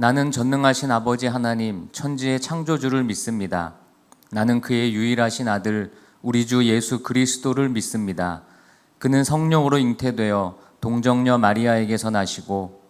나는 전능하신 아버지 하나님, 천지의 창조주를 믿습니다. 나는 그의 유일하신 아들, 우리 주 예수 그리스도를 믿습니다. 그는 성령으로 잉태되어 동정녀 마리아에게서 나시고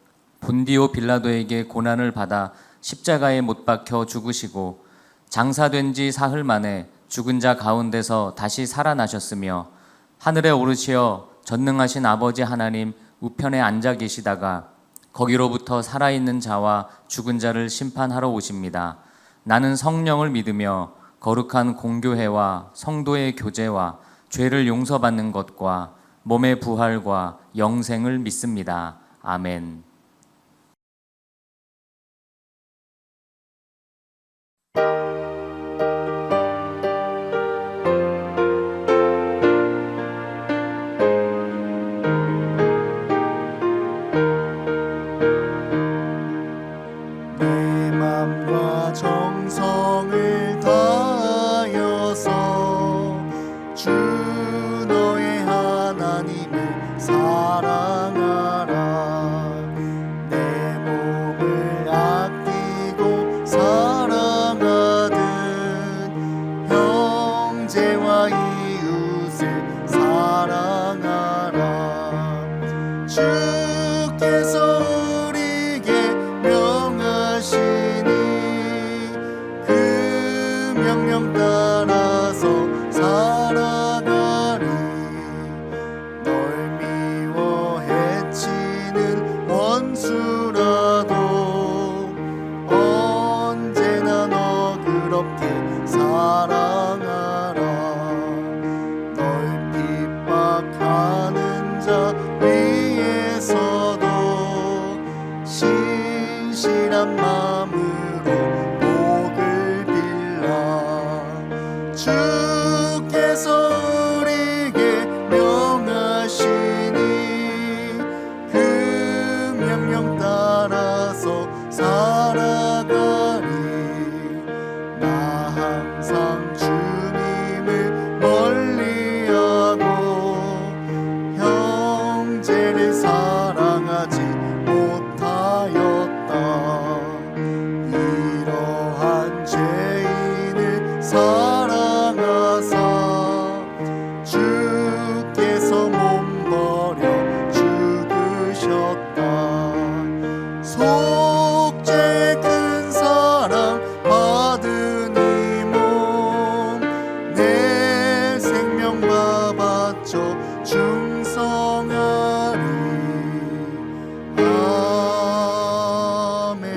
본디오 빌라도에게 고난을 받아 십자가에 못 박혀 죽으시고 장사된 지 사흘 만에 죽은 자 가운데서 다시 살아나셨으며 하늘에 오르시어 전능하신 아버지 하나님 우편에 앉아 계시다가 거기로부터 살아있는 자와 죽은 자를 심판하러 오십니다. 나는 성령을 믿으며 거룩한 공교회와 성도의 교제와 죄를 용서받는 것과 몸의 부활과 영생을 믿습니다. 아멘. 내 맘과 정성을 다하여서 주 너의 하나님을 사랑하라. 내 몸을 아끼고 사랑하듯 형제와 이웃을 사랑하라. 주께서 우리에게 명하시니 그 명령 따라서 살아가리. 널 미워 해치는 원수라도 언제나 너그럽게 사랑하라. 널 핍박하는 자 위에서도 신실한 마음으로 복을 빌라. 주께서 우리에게 명하시니 그 명령 따라서 살아가리. 나 항상 주님을 멀리하고 형제를 사랑하지 못하였다. 이러한 죄인을 사랑하사 주께서 몸버려 죽으셨다. 속죄의 큰 사랑 받은 이 몸 내 생명과 바쳐 충성하리. 아멘.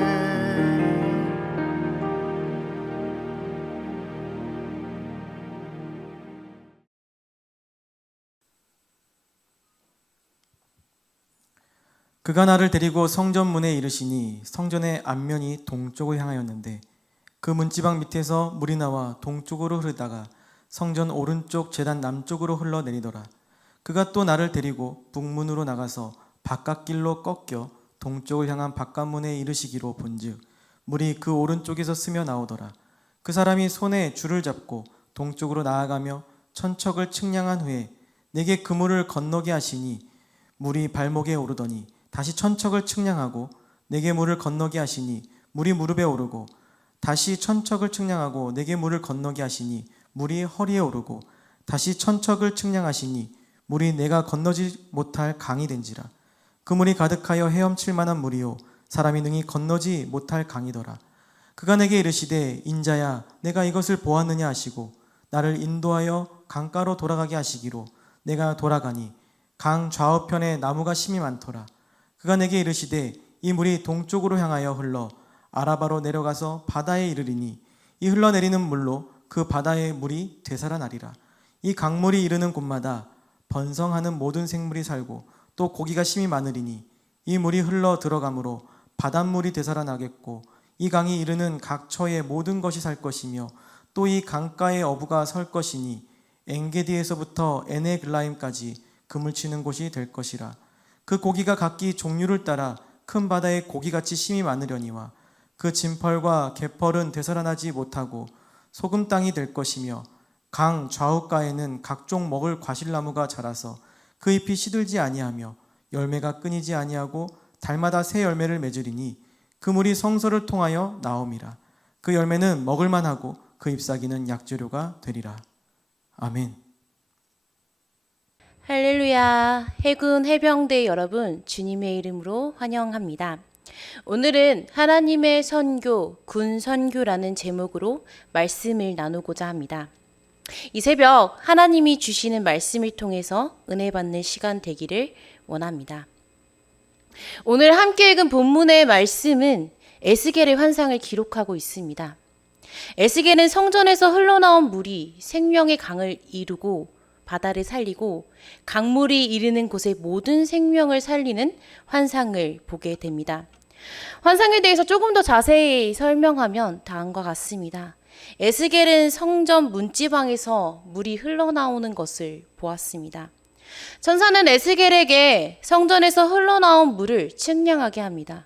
그가 나를 데리고 성전 문에 이르시니 성전의 앞면이 동쪽을 향하였는데 그 문지방 밑에서 물이 나와 동쪽으로 흐르다가 성전 오른쪽 제단 남쪽으로 흘러내리더라. 그가 또 나를 데리고 북문으로 나가서 바깥길로 꺾여 동쪽을 향한 바깥문에 이르시기로 본즉 물이 그 오른쪽에서 스며 나오더라. 그 사람이 손에 줄을 잡고 동쪽으로 나아가며 천척을 측량한 후에 내게 그 물을 건너게 하시니 물이 발목에 오르더니 다시 천척을 측량하고 내게 물을 건너게 하시니 물이 무릎에 오르고 다시 천척을 측량하고 내게 물을 건너게 하시니 물이 허리에 오르고 다시 천척을 측량하시니 물이 내가 건너지 못할 강이 된지라. 그 물이 가득하여 헤엄칠 만한 물이요 사람이 능히 건너지 못할 강이더라. 그가 내게 이르시되 인자야 내가 이것을 보았느냐 하시고 나를 인도하여 강가로 돌아가게 하시기로 내가 돌아가니 강 좌우편에 나무가 심이 많더라. 그가 내게 이르시되 이 물이 동쪽으로 향하여 흘러 아라바로 내려가서 바다에 이르리니 이 흘러내리는 물로 그 바다의 물이 되살아나리라. 이 강물이 이르는 곳마다 번성하는 모든 생물이 살고 또 고기가 심이 많으리니 이 물이 흘러 들어가므로 바닷물이 되살아나겠고 이 강이 이르는 각 처의 모든 것이 살 것이며 또 이 강가의 어부가 설 것이니 엔게디에서부터 에네글라임까지 금을 치는 곳이 될 것이라. 그 고기가 각기 종류를 따라 큰 바다에 고기같이 심이 많으려니와 그 진펄과 개펄은 되살아나지 못하고 소금 땅이 될 것이며 강 좌우가에는 각종 먹을 과실나무가 자라서 그 잎이 시들지 아니하며 열매가 끊이지 아니하고 달마다 새 열매를 맺으리니 그 물이 성소를 통하여 나옴이라. 그 열매는 먹을만하고 그 잎사귀는 약재료가 되리라. 아멘. 할렐루야. 해군 해병대 여러분, 주님의 이름으로 환영합니다. 오늘은 하나님의 선교, 군 선교라는 제목으로 말씀을 나누고자 합니다. 이 새벽 하나님이 주시는 말씀을 통해서 은혜 받는 시간 되기를 원합니다. 오늘 함께 읽은 본문의 말씀은 에스겔의 환상을 기록하고 있습니다. 에스겔은 성전에서 흘러나온 물이 생명의 강을 이루고 바다를 살리고 강물이 이르는 곳의 모든 생명을 살리는 환상을 보게 됩니다. 환상에 대해서 조금 더 자세히 설명하면 다음과 같습니다. 에스겔은 성전 문지방에서 물이 흘러나오는 것을 보았습니다. 천사는 에스겔에게 성전에서 흘러나온 물을 측량하게 합니다.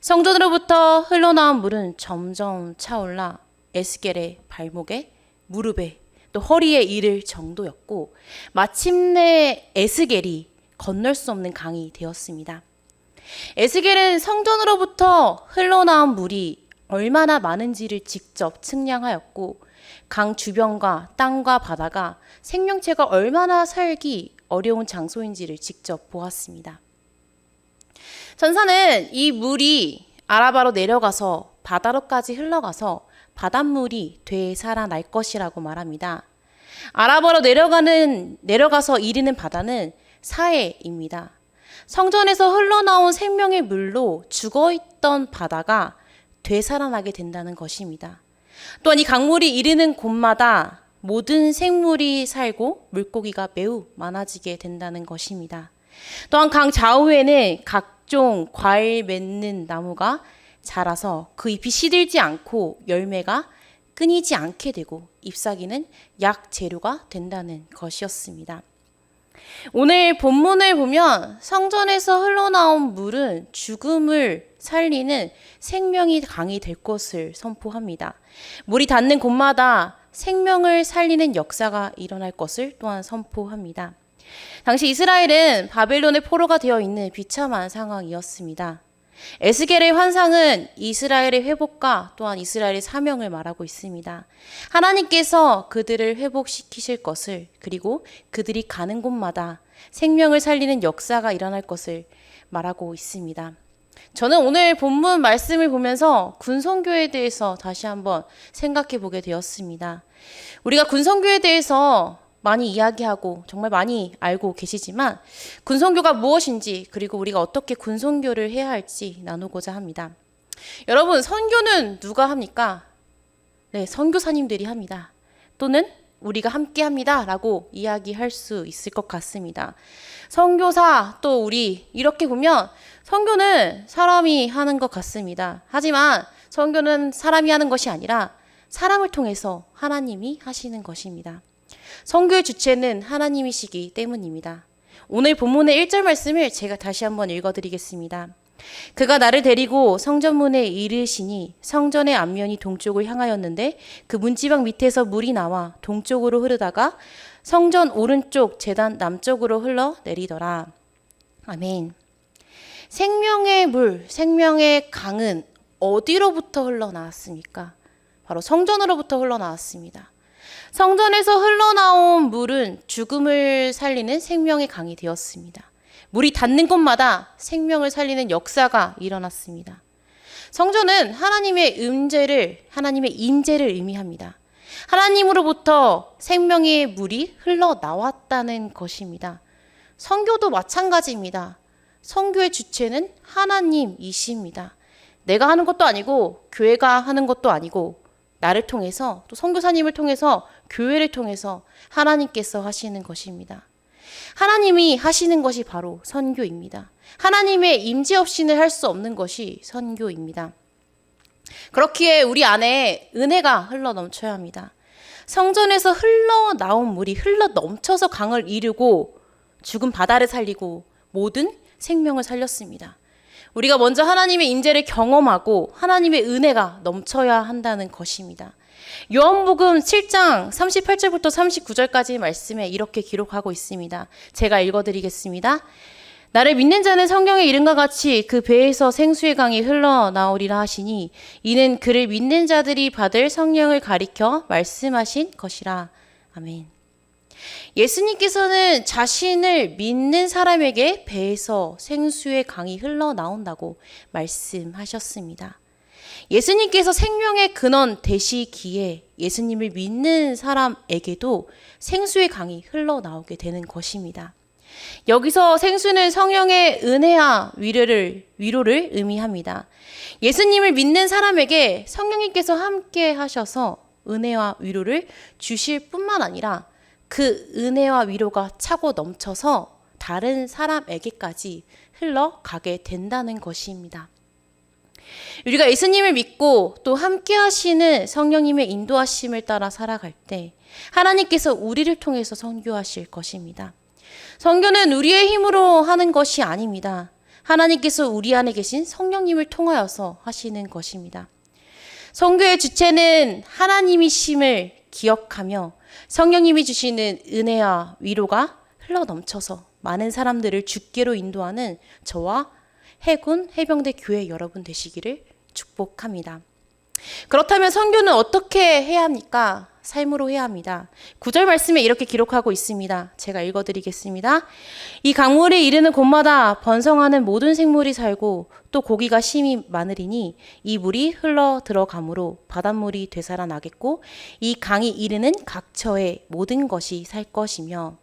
성전으로부터 흘러나온 물은 점점 차올라 에스겔의 발목에, 무릎에, 또 허리에 이를 정도였고 마침내 에스겔이 건널 수 없는 강이 되었습니다. 에스겔은 성전으로부터 흘러나온 물이 얼마나 많은지를 직접 측량하였고 강 주변과 땅과 바다가 생명체가 얼마나 살기 어려운 장소인지를 직접 보았습니다. 천사는 이 물이 아라바로 내려가서 바다로까지 흘러가서 바닷물이 되살아날 것이라고 말합니다. 아라바로 내려가서 이르는 바다는 사해입니다. 성전에서 흘러나온 생명의 물로 죽어있던 바다가 되살아나게 된다는 것입니다. 또한 이 강물이 이르는 곳마다 모든 생물이 살고 물고기가 매우 많아지게 된다는 것입니다. 또한 강 좌우에는 각종 과일 맺는 나무가 자라서 그 잎이 시들지 않고 열매가 끊이지 않게 되고 잎사귀는 약 재료가 된다는 것이었습니다. 오늘 본문을 보면 성전에서 흘러나온 물은 죽음을 살리는 생명의 강이 될 것을 선포합니다. 물이 닿는 곳마다 생명을 살리는 역사가 일어날 것을 또한 선포합니다. 당시 이스라엘은 바벨론의 포로가 되어 있는 비참한 상황이었습니다. 에스겔의 환상은 이스라엘의 회복과 또한 이스라엘의 사명을 말하고 있습니다. 하나님께서 그들을 회복시키실 것을, 그리고 그들이 가는 곳마다 생명을 살리는 역사가 일어날 것을 말하고 있습니다. 저는 오늘 본문 말씀을 보면서 군선교에 대해서 다시 한번 생각해 보게 되었습니다. 우리가 군선교에 대해서 많이 이야기하고 정말 많이 알고 계시지만 군선교가 무엇인지, 그리고 우리가 어떻게 군선교를 해야 할지 나누고자 합니다. 여러분, 선교는 누가 합니까? 네, 선교사님들이 합니다. 또는 우리가 함께 합니다 라고 이야기할 수 있을 것 같습니다. 선교사, 또 우리, 이렇게 보면 선교는 사람이 하는 것 같습니다. 하지만 선교는 사람이 하는 것이 아니라 사람을 통해서 하나님이 하시는 것입니다. 선교의 주체는 하나님이시기 때문입니다. 오늘 본문의 1절 말씀을 제가 다시 한번 읽어드리겠습니다. 그가 나를 데리고 성전문에 이르시니 성전의 앞면이 동쪽을 향하였는데 그 문지방 밑에서 물이 나와 동쪽으로 흐르다가 성전 오른쪽 제단 남쪽으로 흘러내리더라. 아멘. 생명의 물, 생명의 강은 어디로부터 흘러나왔습니까? 바로 성전으로부터 흘러나왔습니다. 성전에서 흘러나온 물은 죽음을 살리는 생명의 강이 되었습니다. 물이 닿는 곳마다 생명을 살리는 역사가 일어났습니다. 성전은 하나님의 임재를 의미합니다. 하나님으로부터 생명의 물이 흘러나왔다는 것입니다. 선교도 마찬가지입니다. 선교의 주체는 하나님이십니다. 내가 하는 것도 아니고 교회가 하는 것도 아니고 나를 통해서, 또 선교사님을 통해서, 교회를 통해서 하나님께서 하시는 것입니다. 하나님이 하시는 것이 바로 선교입니다. 하나님의 임재 없이는 할 수 없는 것이 선교입니다. 그렇기에 우리 안에 은혜가 흘러 넘쳐야 합니다. 성전에서 흘러나온 물이 흘러 넘쳐서 강을 이루고 죽은 바다를 살리고 모든 생명을 살렸습니다. 우리가 먼저 하나님의 임재를 경험하고 하나님의 은혜가 넘쳐야 한다는 것입니다. 요한복음 7장 38절부터 39절까지 말씀에 이렇게 기록하고 있습니다. 제가 읽어드리겠습니다. 나를 믿는 자는 성경의 이름과 같이 그 배에서 생수의 강이 흘러나오리라 하시니 이는 그를 믿는 자들이 받을 성령을 가리켜 말씀하신 것이라. 아멘. 예수님께서는 자신을 믿는 사람에게 배에서 생수의 강이 흘러나온다고 말씀하셨습니다. 예수님께서 생명의 근원 되시기에 예수님을 믿는 사람에게도 생수의 강이 흘러나오게 되는 것입니다. 여기서 생수는 성령의 은혜와 위로를 의미합니다. 예수님을 믿는 사람에게 성령님께서 함께 하셔서 은혜와 위로를 주실 뿐만 아니라 그 은혜와 위로가 차고 넘쳐서 다른 사람에게까지 흘러가게 된다는 것입니다. 우리가 예수님을 믿고 또 함께 하시는 성령님의 인도하심을 따라 살아갈 때 하나님께서 우리를 통해서 선교하실 것입니다. 선교는 우리의 힘으로 하는 것이 아닙니다. 하나님께서 우리 안에 계신 성령님을 통하여서 하시는 것입니다. 선교의 주체는 하나님이심을 기억하며 성령님이 주시는 은혜와 위로가 흘러넘쳐서 많은 사람들을 주께로 인도하는 저와 해군 해병대 교회 여러분 되시기를 축복합니다. 그렇다면 선교는 어떻게 해야 합니까? 삶으로 해야 합니다. 9절 말씀에 이렇게 기록하고 있습니다. 제가 읽어드리겠습니다. 이 강물에 이르는 곳마다 번성하는 모든 생물이 살고 또 고기가 심히 많으리니 이 물이 흘러 들어가므로 바닷물이 되살아나겠고 이 강이 이르는 각처에 모든 것이 살 것이며.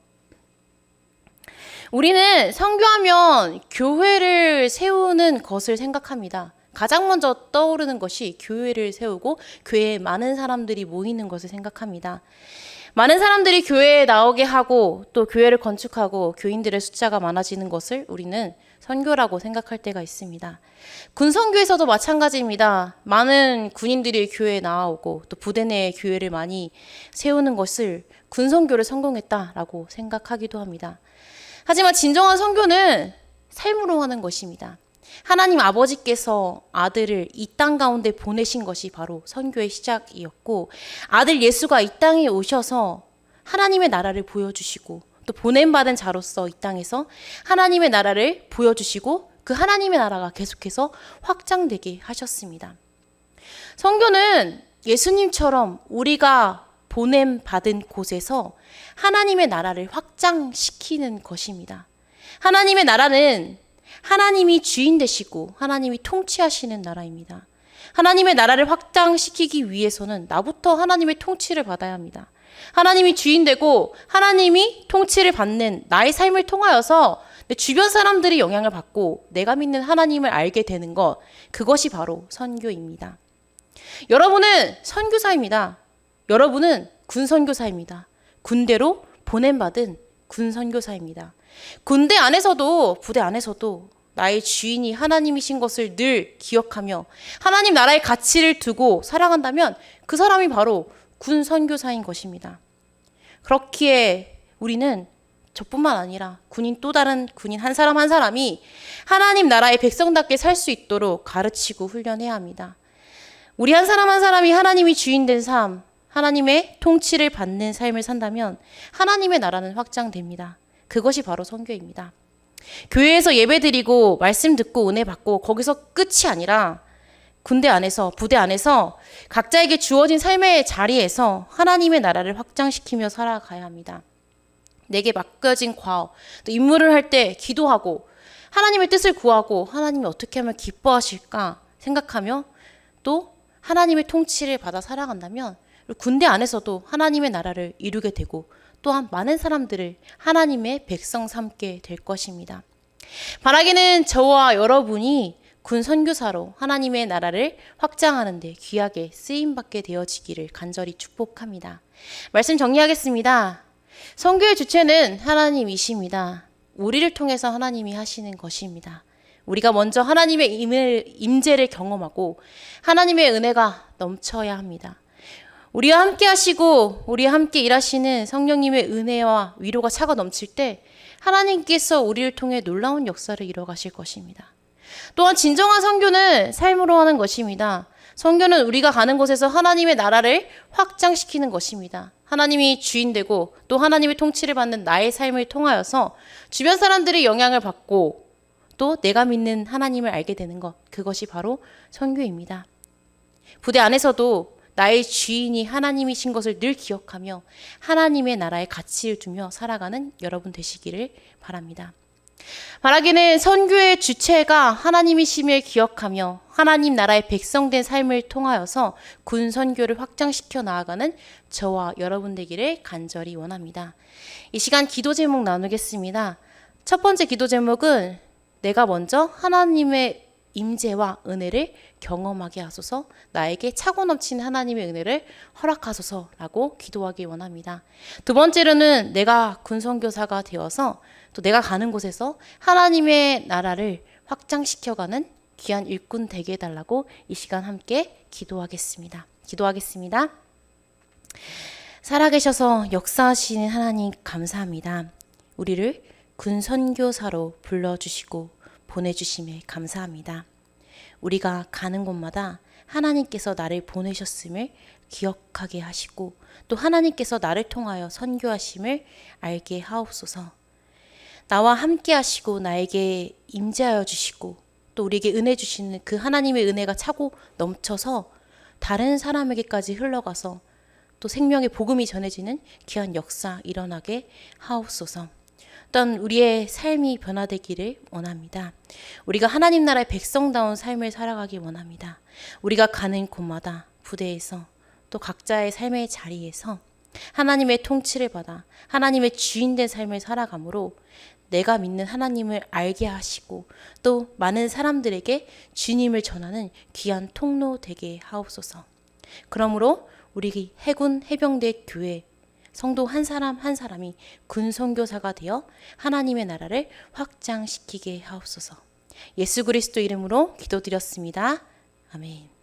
우리는 선교하면 교회를 세우는 것을 생각합니다. 가장 먼저 떠오르는 것이 교회를 세우고 교회에 많은 사람들이 모이는 것을 생각합니다. 많은 사람들이 교회에 나오게 하고 또 교회를 건축하고 교인들의 숫자가 많아지는 것을 우리는 선교라고 생각할 때가 있습니다. 군선교에서도 마찬가지입니다. 많은 군인들이 교회에 나오고 또 부대 내에 교회를 많이 세우는 것을 군선교를 성공했다라고 생각하기도 합니다. 하지만 진정한 선교는 삶으로 하는 것입니다. 하나님 아버지께서 아들을 이 땅 가운데 보내신 것이 바로 선교의 시작이었고 아들 예수가 이 땅에 오셔서 하나님의 나라를 보여주시고 또 보냄받은 자로서 이 땅에서 하나님의 나라를 보여주시고 그 하나님의 나라가 계속해서 확장되게 하셨습니다. 선교는 예수님처럼 우리가 보냄받은 곳에서 하나님의 나라를 확장시키는 것입니다. 하나님의 나라는 하나님이 주인 되시고 하나님이 통치하시는 나라입니다. 하나님의 나라를 확장시키기 위해서는 나부터 하나님의 통치를 받아야 합니다. 하나님이 주인 되고 하나님이 통치를 받는 나의 삶을 통하여서 내 주변 사람들이 영향을 받고 내가 믿는 하나님을 알게 되는 것, 그것이 바로 선교입니다. 여러분은 선교사입니다. 여러분은 군선교사입니다. 군대로 보냄받은 군선교사입니다. 군대 안에서도 부대 안에서도 나의 주인이 하나님이신 것을 늘 기억하며 하나님 나라의 가치를 두고 살아간다면 그 사람이 바로 군선교사인 것입니다. 그렇기에 우리는 저뿐만 아니라 또 다른 군인 한 사람 한 사람이 하나님 나라의 백성답게 살 수 있도록 가르치고 훈련해야 합니다. 우리 한 사람 한 사람이 하나님이 주인된 삶, 하나님의 통치를 받는 삶을 산다면 하나님의 나라는 확장됩니다. 그것이 바로 선교입니다. 교회에서 예배드리고 말씀 듣고 은혜 받고 거기서 끝이 아니라 군대 안에서 부대 안에서 각자에게 주어진 삶의 자리에서 하나님의 나라를 확장시키며 살아가야 합니다. 내게 맡겨진 과업, 또 임무를 할 때 기도하고 하나님의 뜻을 구하고 하나님이 어떻게 하면 기뻐하실까 생각하며 또 하나님의 통치를 받아 살아간다면 군대 안에서도 하나님의 나라를 이루게 되고 또한 많은 사람들을 하나님의 백성 삼게 될 것입니다. 바라기는 저와 여러분이 군 선교사로 하나님의 나라를 확장하는 데 귀하게 쓰임받게 되어지기를 간절히 축복합니다. 말씀 정리하겠습니다. 선교의 주체는 하나님이십니다. 우리를 통해서 하나님이 하시는 것입니다. 우리가 먼저 하나님의 임재를 경험하고 하나님의 은혜가 넘쳐야 합니다. 우리와 함께 하시고 우리와 함께 일하시는 성령님의 은혜와 위로가 차고 넘칠 때 하나님께서 우리를 통해 놀라운 역사를 이뤄가실 것입니다. 또한 진정한 선교는 삶으로 하는 것입니다. 선교는 우리가 가는 곳에서 하나님의 나라를 확장시키는 것입니다. 하나님이 주인 되고 또 하나님의 통치를 받는 나의 삶을 통하여서 주변 사람들의 영향을 받고 또 내가 믿는 하나님을 알게 되는 것, 그것이 바로 선교입니다. 부대 안에서도 나의 주인이 하나님이신 것을 늘 기억하며 하나님의 나라에 가치를 두며 살아가는 여러분 되시기를 바랍니다. 바라기는 선교의 주체가 하나님이심을 기억하며 하나님 나라의 백성된 삶을 통하여서 군 선교를 확장시켜 나아가는 저와 여러분 되기를 간절히 원합니다. 이 시간 기도 제목 나누겠습니다. 첫 번째 기도 제목은 내가 먼저 하나님의 임재와 은혜를 경험하게 하소서, 나에게 차고 넘치는 하나님의 은혜를 허락하소서라고 기도하기 원합니다. 두 번째로는 내가 군선교사가 되어서 또 내가 가는 곳에서 하나님의 나라를 확장시켜가는 귀한 일꾼 되게 해달라고 이 시간 함께 기도하겠습니다. 살아계셔서 역사하시는 하나님 감사합니다. 우리를 군선교사로 불러주시고 보내주심에 감사합니다. 우리가 가는 곳마다 하나님께서 나를 보내셨음을 기억하게 하시고 또 하나님께서 나를 통하여 선교하심을 알게 하옵소서. 나와 함께 하시고 나에게 임재하여 주시고 또 우리에게 은혜 주시는 그 하나님의 은혜가 차고 넘쳐서 다른 사람에게까지 흘러가서 또 생명의 복음이 전해지는 귀한 역사 일어나게 하옵소서. 또한 우리의 삶이 변화되기를 원합니다. 우리가 하나님 나라의 백성다운 삶을 살아가기 원합니다. 우리가 가는 곳마다 부대에서 또 각자의 삶의 자리에서 하나님의 통치를 받아 하나님의 주인된 삶을 살아가므로 내가 믿는 하나님을 알게 하시고 또 많은 사람들에게 주님을 전하는 귀한 통로 되게 하옵소서. 그러므로 우리 해군 해병대 교회 성도 한 사람 한 사람이 군선교사가 되어 하나님의 나라를 확장시키게 하옵소서. 예수 그리스도 이름으로 기도드렸습니다. 아멘.